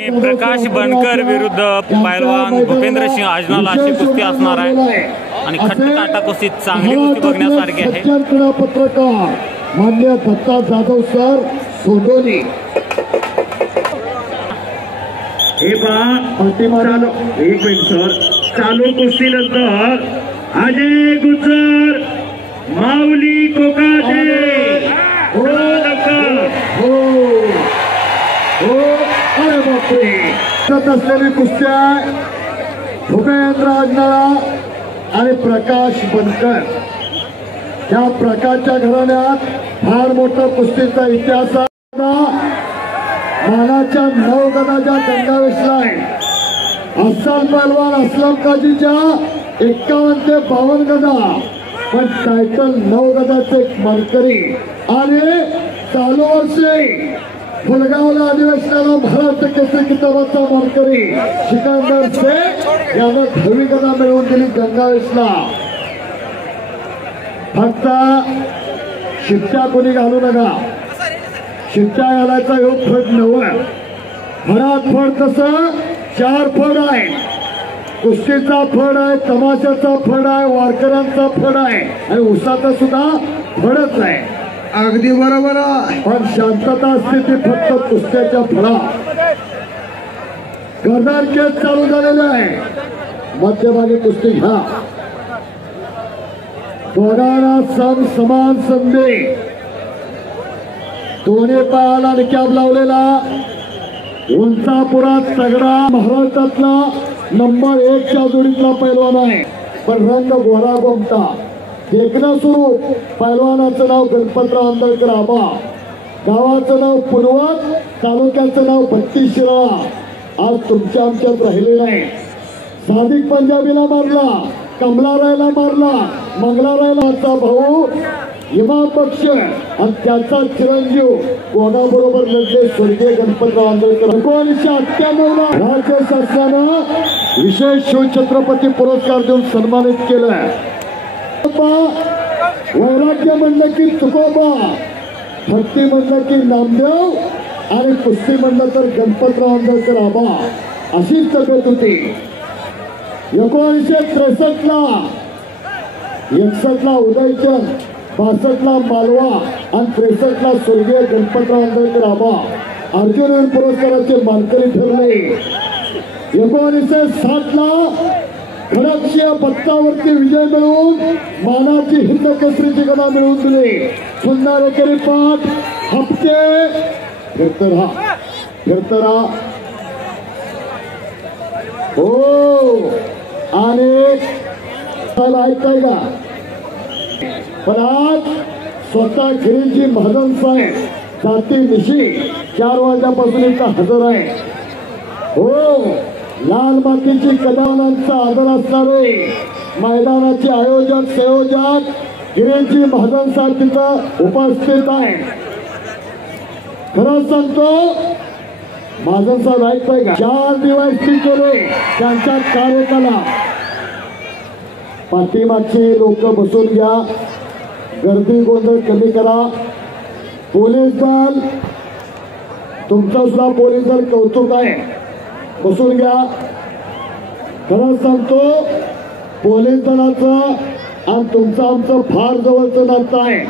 प्रकाश बनकर विरुद्ध पैलवान भूपेंद्र सिंह आजनाला अशी कुस्ती असणार आहे आणि खट्ट-काटा कुस्ती चांगली कुस्ती बघण्यासारखी आहे। पत्रकार मान्य दत्ता जाधव सर सोडोनी हे चालू एक मिनिट सर चालू कुस्तीनंतर अजय गुजर माऊली कोकाटे असलेली कुस्त्या भूपेंद्र आजनाला आणि प्रकाश बनकर या प्रकारच्या घराण्यात फार मोठा कुस्तीचा इतिहास मानाच्या 9 गदाच्या गंगावेशला आहे। अस्सल पहलवान असलम काजीच्या 51 ते 52 गदा पण टायटल 9 गदाचे मानकरी आणि चालू वर्षी फुलगावला अधिवेशनाला महाराष्ट्र केसरी किताबाचा मानकरी सिकंदर शेख यानं 10वी गदा मिळवून दिली गंगावेशला। फक्त शिट्ट्या कोणी घालू नका, शिट्ट्या घालायचा योग फड नव्हे, फडात फड तसं 4 फड आहे, कुस्तीचा फड आहे, तमाशाचा फड आहे, वारकऱ्यांचा फड आहे आणि उसाचा सुद्धा फडच आहे। अगदी बरोबर आहे, पण शांतता असते ती फक्त कुस्त्याच्या फळा। गरदार केस चालू झालेले आहे, मध्यभागी कुस्ती घ्या, दोघांना समान संधी, दोन्ही पायाला निकाब लावलेला उंचापुरात तगडा महाराष्ट्रातला नंबर 1 च्या जोडीतला पैलवान आहे। पण रंग गोरा गोमटा, देखणं सुरू, पैलवानाचं नाव गणपतराव आंदळकर आबा, गावाचं नाव पुनवत, तालुक्याचं नाव भट्टी शिराळा। आज तुमच्या आमच्यात राहिले नाही, सादिक पंजाबीला मारला, कमलारायला मारला, मंगलारायला भाऊ इमाम पक्ष आणि त्याचा चिरंजीव कोणाबरोबर लढले स्वर्गीय गणपतराव आंदळकर। 1998 ला राज्य शासनानं विशेष शिवछत्रपती पुरस्कार देऊन सन्मानित केलं। वैराग्य म्हणलं की तुकोबा, भक्ती म्हणलं की नामदेव आणि कुस्ती म्हणलं तर गणपतराव आंदळकर आबा, अशीच तब्येत होती। 1963 ला 61 ला उदयचंद, 62 ला मालवा आणि 63 ला स्वर्गीय गणपतराव आंदळकर आबा अर्जुन पुरस्काराचे मानकरी ठरले। 1960 ला खडकशिया पत्तावरती विजय मिळवून मानाची हिंद केसरीची गदा मिळवून दिली। सुंदर एकेरी पाठ हप्ते फिरतरा हो आणि ऐकाय का, पण आज स्वतः गिरीजी महाजन साहेब जाती निशी 4 वाजल्यापासून इथं हजर आहे। हो, लाल मातीची कदानांचा आदर असणारे मैदानाचे आयोजक संयोजक गिरीजी महाजन साहेब तिथं उपस्थित आहे। खरं सांगतो, महाजन साहेब ऐकताय का, 4 दिवस केले त्यांच्या कार्यकाला। पाठीमागचे लोक बसून घ्या, गर्दी गोंधळ कमी करा। पोलीस दल, तुमचं सुद्धा पोलीस दल कौतुक आहे, बसून घ्या। खरं सांगतो, पोलीस दलाचं आणि तुमचं आमचं फार जवळचं नातं आहे।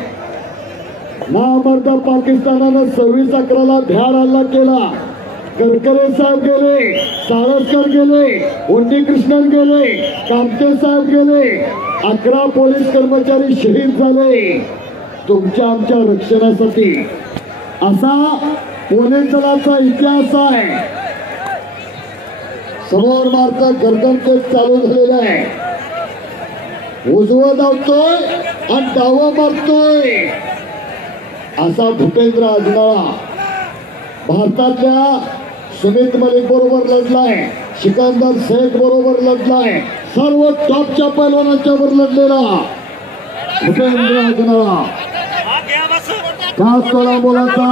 नामर्द पाकिस्तानानं 26/11 ला भ्याड हल्ला केला, करकरे साहेब गेले, सावरकर गेले, उन्नीकृष्णन गेले, कामते साहेब गेले, 11 पोलीस कर्मचारी शहीद झाले तुमच्या आमच्या रक्षणासाठी। असा पोलीस दलाचा इतिहास आहे। समोर मार्ग गर्दन केस चालू झालेला आहे, उजवं धावतोय आणि डावं मारतोय असा भूपेंद्र आजनाला भारतातल्या सुमित मलिक बरोबर लढलाय, सिकंदर शेख बरोबर लढलाय, सर्व टॉपच्या पैलवानांच्या वर लढलेला भूपेंद्र आजनाला। खास तोला बोलाचा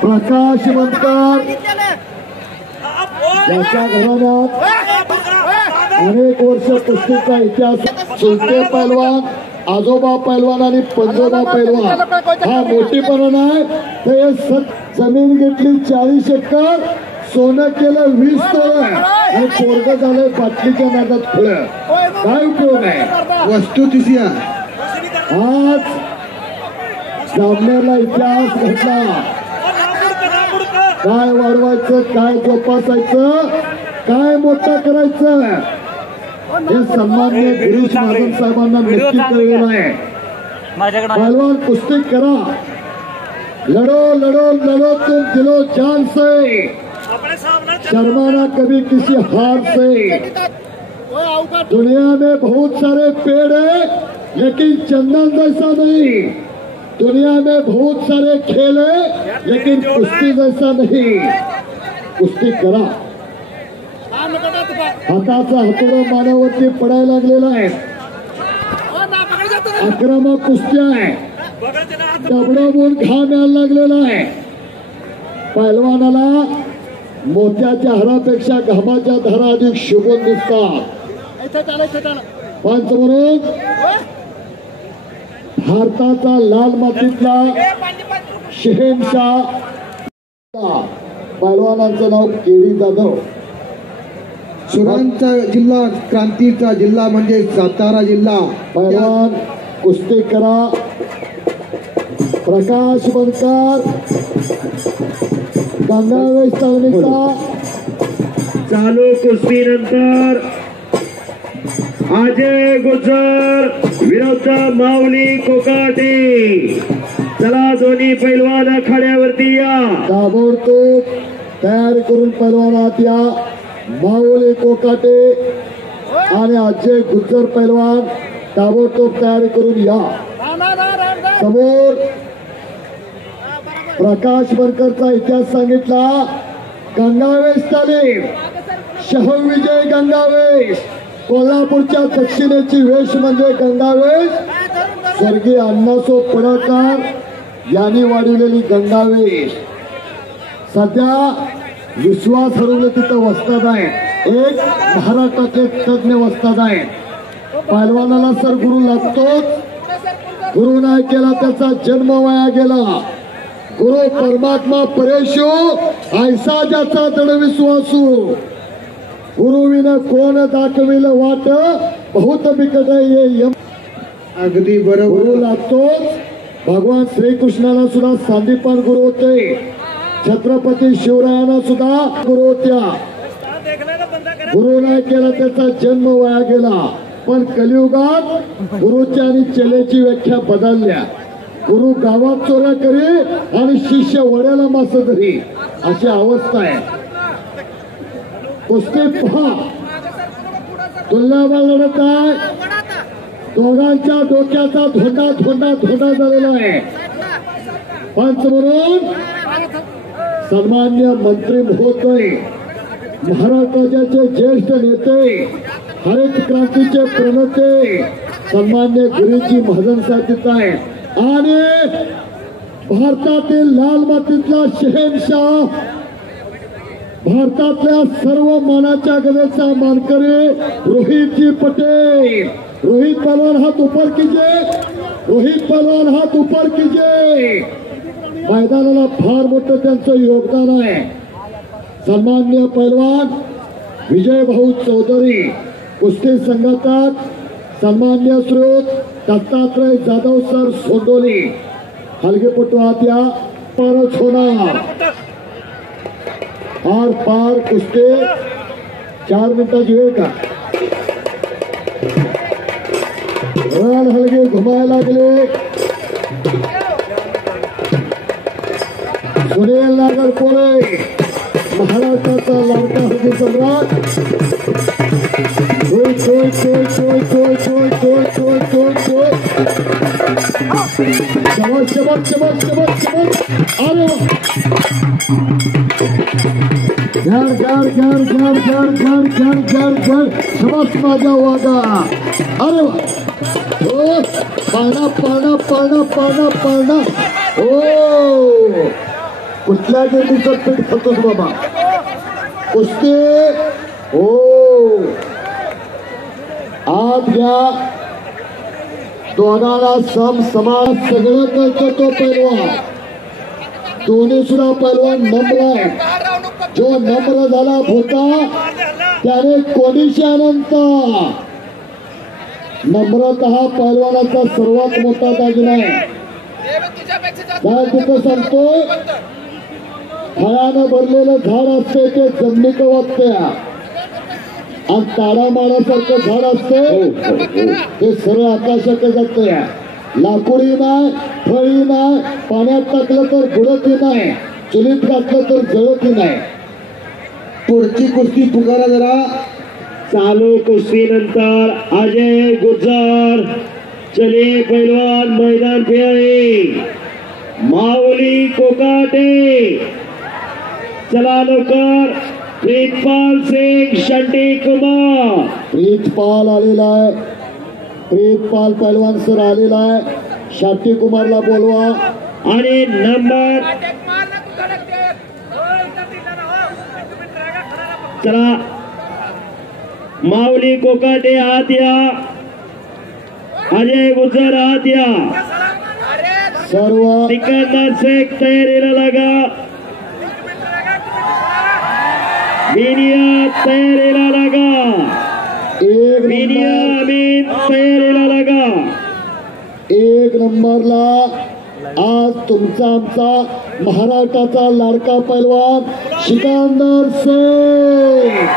प्रकाश बनकर याच्या घराण्यात अनेक वर्ष कुस्तीचा इतिहास, सुलते पैलवान आजोबा पैलवान आणि पंजोबा पैलवान हा मोठीपणा नाही तर हे जमीन घेतली 40 एकर, सोनं केलं 20 तोळे आणि पोरग झालंय बाटलीच्या नादात फुलं. काय उपयोग आहे? वस्तू तिसरी आज जामनेरला इतिहास घडला. काय वाढवायचं, काय जोपासायचं, काय मोठं करायचं हे सन्माननीय गिरीश महाजन साहेबांना नक्की कळलेलं आहे. पहलवान कुस्ती करा, लढो लढो लढो तुम दिलो जान से, शर्माना कभी किसी हार से. दुनिया में बहुत सारे पेड़ है लेकिन चंदन जैसा नहीं. दुनिया में बहुत सारे खेल है लेकिन कुश्ती जैसा नहीं. कुस्ती करा. हाताचा हातोडा मानावरती पडायला लागलेला आहे. आक्रमक कुस्त्या आहे. डबडबून घाम यायला लागलेला आहे. पैलवानाला मोत्याच्या हारापेक्षा घामाच्या धारा अधिक शोभून दिसतात. पंच म्हणून भारताचा लाल मातीतला शहेनशाह पैलवानांचं नाव केडी जाधव. सुरांचा जिल्हा, क्रांतीचा जिल्हा म्हणजे सातारा जिल्हा. पैलवान कुस्ती करा. प्रकाश बनकर गंगावेश तालमीचा चालू कुस्तीनंतर अजय गुज्जर विरुद्ध माऊली कोकाटे. चला दोन्ही पैलवान आखाड्यावरती या. ताबडतोब तयारी करून पैलवानात या. माऊली कोकाटे आणि अजय गुज्जर पैलवान ताबडतोब तयारी करून या. समोर प्रकाश बनकरचा इतिहास सांगितला. गंगावेश तालीम, शहविजय गंगावेश. कोल्हापूरच्या दक्षिणेची वेश म्हणजे गंगावेश. स्वर्गीय अण्णासो पडळकर यांनी वाढवलेली गंगावेश. सध्या विश्वास हरवले तिथं वस्ताद आहे. एक महाराष्ट्रातले तज्ञ वस्ताद आहे. पैलवानाला सर गुरु लागतोच. गुरु नाही केला त्याचा जन्म वाया गेला. गुरु परमात्मा परेशो ऐसा ज्याचा दृढ विश्वासू. गुरुविना कोण दाखविलं वाट बहुत बिकट आहे. अगदी बरोबर. गुरु लागतोच. भगवान श्रीकृष्णाला सुद्धा सांदीपन गुरु होते. छत्रपती शिवरायांना सुद्धा गुरु होत्या. गुरु नाही केला त्याचा जन्म वाया गेला. पण कलियुगात गुरुच्या आणि चेलेची व्याख्या बदलल्या. गुरु गावात चोऱ्या करी आणि शिष्य वड्याला मास धरी अशी अवस्था आहे. कुस्ती पहा. तुल्यबळ लढत आहे. दोघांच्या डोक्याचा धोंडा धोंडा धोंडा झालेला आहे. पंच म्हणून सन्मान्य मंत्री महोदय, महाराष्ट्राचे ज्येष्ठ नेते, हरित क्रांतीचे प्रणेते सन्मान्य गिरीजी महाजन साहेब आहेत. आणि भारतातील लाल मातीतला शहेनशाह, भारतातल्या सर्व मानाच्या गदेचा मानकरी रोहितजी पटेल. रोहित पहलवान हात ऊपर कीजिए. रोहित पहलवान हात ऊपर कीजिए. मैदानाला फार मोठं त्यांचं योगदान आहे. सन्मान्य पैलवान विजय भाऊ चौधरी कुस्ती संघातात सन्मान्य श्रोत दत्तात्रय जाधव सर सोंडोली हलगेपटू आत या. परच होणार आर पार कुस्ती 4 मिनिटाची वेळ का. रण हलगे घुमायला लागले. सुनील नागरकोळे महाराष्ट्राचा लाडका हळदी सम्राट. अरे शबास माझा वागा. अरे वा. पाळणा पाळणा पाळणा पाळणा पाळणा. ओ कुठल्या गेटीचं पीठ खातोस बाबा. कुस्ती. ओ आत घ्या. दोघांना सम समान सगळं करतो तो पैलवान. दोन्ही सुद्धा पैलवान नम्र आहे. जो नम्र झाला होता त्याने कोणीशी अनंत. नम्रता हा पैलवानाचा सर्वात मोठा दागिना आहे. काय तिथं सांगतोय, फळानं भरलेलं झाड असते ते जमिनीक वागते आणि ताडा मारासारखं झाड असते ते सरळ आकाशाकडे जाते. लाकडी नाही, फळी नाही, पाण्यात टाकलं तर बुडतही नाही, चुलीत टाकलं तर जळतही नाही. पुढची कुस्ती पुकारा जरा. चालू कुस्ती नंतर अजय गुज्जर. चलिए पहलवान मैदान पे आए. माऊली कोकाटे. चला लवकर. प्रीतपाल सिंग शंटी कुमार. प्रीतपाल आलेला आहे. प्रीतपाल पहलवान सर आलेला आहे. शांती कुमारला बोलवा. आणि नंबर चला माऊली कोकाटे हात या. अजय गुज्जर हात या. सर्व सिकंदर शेख तयारीला लागा. मीडिया तयारीला लागा. एक मीडिया नंबर, अमीन तयारीला लागा. एक नंबरला आज तुमचा आमचा महाराष्ट्राचा लाडका पैलवान सिकंदर शेख.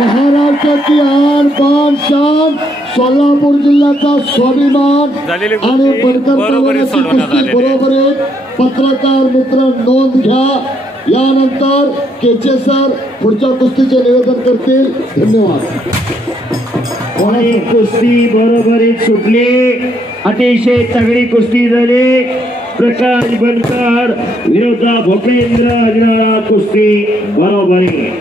महाराष्ट्राची आन बान शान, सोलापूर जिल्ह्याचा स्वाभिमान झालेली आणि कुस्ती बरोबरीत सोडवण्यात आलेली आहे. बरोबर आहे. पत्रकार मित्र नोंद घ्या. यानंतर केचे सर पुढच्या कुस्तीचे निवेदन करतील. धन्यवाद. आणि कुस्ती बरोबरीत सुटली. अतिशय तगडी कुस्ती झाली. प्रकाश बनकर विरोधात भूपेंद्र अजनाळा कुस्ती बरोबरी.